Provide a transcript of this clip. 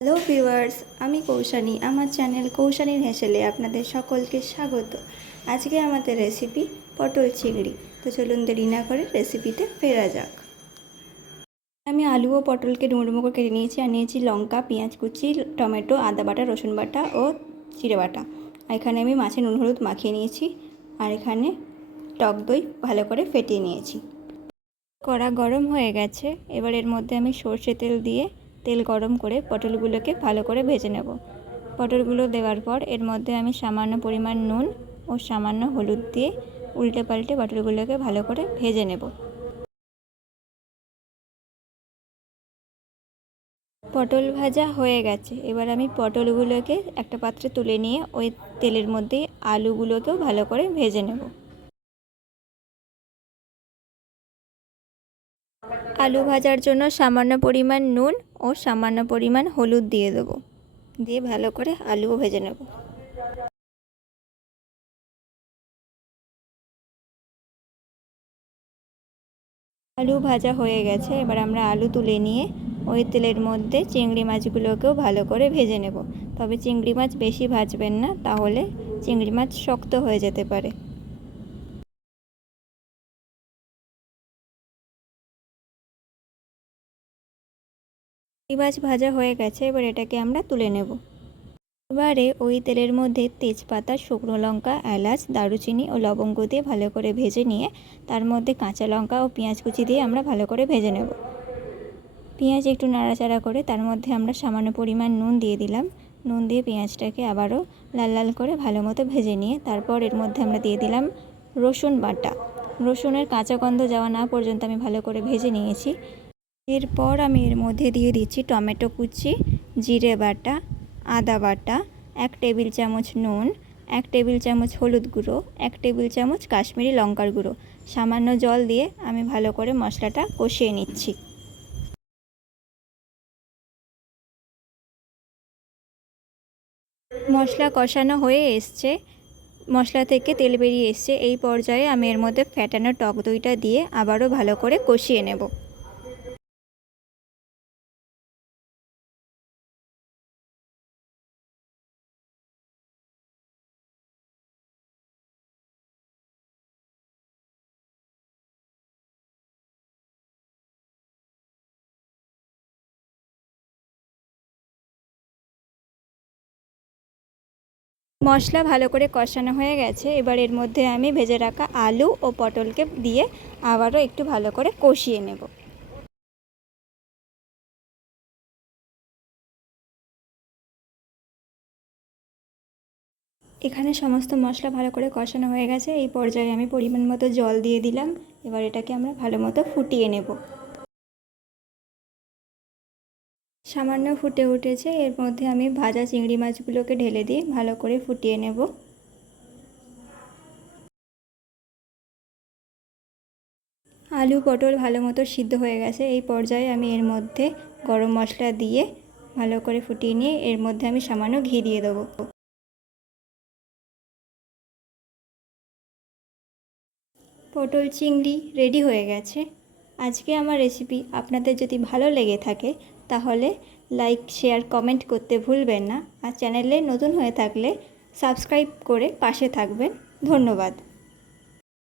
Hello viewers, আমি কৌশানী। আমার channel কৌশানীর হেসেলে আপনাদের সকলকে স্বাগত। আজকে আমাদের রেসিপি পটল চিংড়ি। তো চলুন দেরি না করে রেসিপিতে ফেরা যাক। আমি আলু ও পটলকে ডুমো করে কেটে নিয়েছি, আর নিয়েছি লঙ্কা, পেঁয়াজ কুচি, টমেটো, আদা বাটা, রসুন বাটা ও জিরে বাটা। এখানে আমি মাছে নুন হলুদ মাখিয়ে নিয়েছি, আর এখানে টক দই ভালো করে ফেটিয়ে নিয়েছি। কড়া গরম হয়ে গেছে, এবার এর মধ্যে আমি সর্ষে তেল দিয়ে তেল গরম করে পটলগুলোকে ভালো করে ভেজে নেব। পটলগুলো দেওয়ার পর এর মধ্যে আমি সামান্য পরিমাণ নুন ও সামান্য হলুদ দিয়ে উল্টে পাল্টে পটলগুলোকে ভালো করে ভেজে নেব। পটল ভাজা হয়ে গেছে, এবার আমি পটলগুলোকে একটা পাত্রে তুলে নিয়ে ওই তেলের মধ্যেই আলুগুলোকেও ভালো করে ভেজে নেব। আলু ভাজার জন্য সামান্য পরিমাণ নুন ও সামান্য পরিমাণ হলুদ দিয়ে দেবো, দিয়ে ভালো করে আলুও ভেজে নেব। আলু ভাজা হয়ে গেছে, এবার আমরা আলু তুলে নিয়ে ওই তেলের মধ্যে চিংড়ি মাছগুলোকেও ভালো করে ভেজে নেব। তবে চিংড়ি মাছ বেশি ভাজবেন না, তাহলে চিংড়ি মাছ শক্ত হয়ে যেতে পারে। চিংড়ি মাছ ভাজা হয়ে গেছে, এবার এটাকে আমরা তুলে নেব। এবারে ওই তেলের মধ্যে তেজপাতা, শুকনো লঙ্কা, এলাচ, দারুচিনি ও লবঙ্গ দিয়ে ভালো করে ভেজে নিয়ে তার মধ্যে কাঁচা লঙ্কা ও পেঁয়াজ কুচি দিয়ে আমরা ভালো করে ভেজে নেব। পেঁয়াজ একটু নাড়াচাড়া করে তার মধ্যে আমরা সামান্য পরিমাণ নুন দিয়ে দিলাম। নুন দিয়ে পেঁয়াজটাকে আবারও লাল লাল করে ভালো মতো ভেজে নিয়ে তারপর এর মধ্যে আমরা দিয়ে দিলাম রসুন বাটা। রসুনের কাঁচা গন্ধ যাওয়া না পর্যন্ত আমি ভালো করে ভেজে নিয়েছি। এরপর আমি এর মধ্যে দিয়ে দিচ্ছি টমেটো কুচি, জিরে বাটা, আদা বাটা, 1 টেবিল চামচ নুন, 1 টেবিল চামচ হলুদ গুঁড়ো, 1 টেবিল চামচ কাশ্মীরি লঙ্কার গুঁড়ো। সামান্য জল দিয়ে আমি ভালো করে মশলাটা কষিয়ে নিচ্ছি। মশলা কষানো হয়ে এসছে, মশলা থেকে তেল বেরিয়ে এসছে। এই পর্যায়ে আমি এর মধ্যে ফ্যাটানো টক দইটা দিয়ে আবারও ভালো করে কষিয়ে নেব। মশলা ভালো করে কষানো হয়ে গেছে, এবার এর মধ্যে আমি ভেজে রাখা আলু ও পটলকে দিয়ে আবারও একটু ভালো করে কষিয়ে নেব। এখানে সমস্ত মশলা ভালো করে কষানো হয়ে গেছে, এই পর্যায়ে আমি পরিমাণ মতো জল দিয়ে দিলাম। এবার এটাকে আমরা ভালো মতো ফুটিয়ে নেব। সামান্য ফুটে উঠেছে, এর মধ্যে আমি ভাজা চিংড়ি মাছগুলোকে ঢেলে দিয়ে ভালো করে ফুটিয়ে নেব। আলু পটল ভালো মতো সিদ্ধ হয়ে গেছে, এই পর্যায়ে আমি এর মধ্যে গরম মশলা দিয়ে ভালো করে ফুটিয়ে নিয়ে এর মধ্যে আমি সামান্য ঘি দিয়ে দেবো। পটল চিংড়ি রেডি হয়ে গেছে। আজকে আমার রেসিপি আপনাদের যদি ভালো লেগে থাকে তাহলে লাইক, শেয়ার, কমেন্ট করতে ভুলবেন না। আর চ্যানেলে নতুন হয়ে থাকলে সাবস্ক্রাইব করে পাশে থাকবেন। ধন্যবাদ।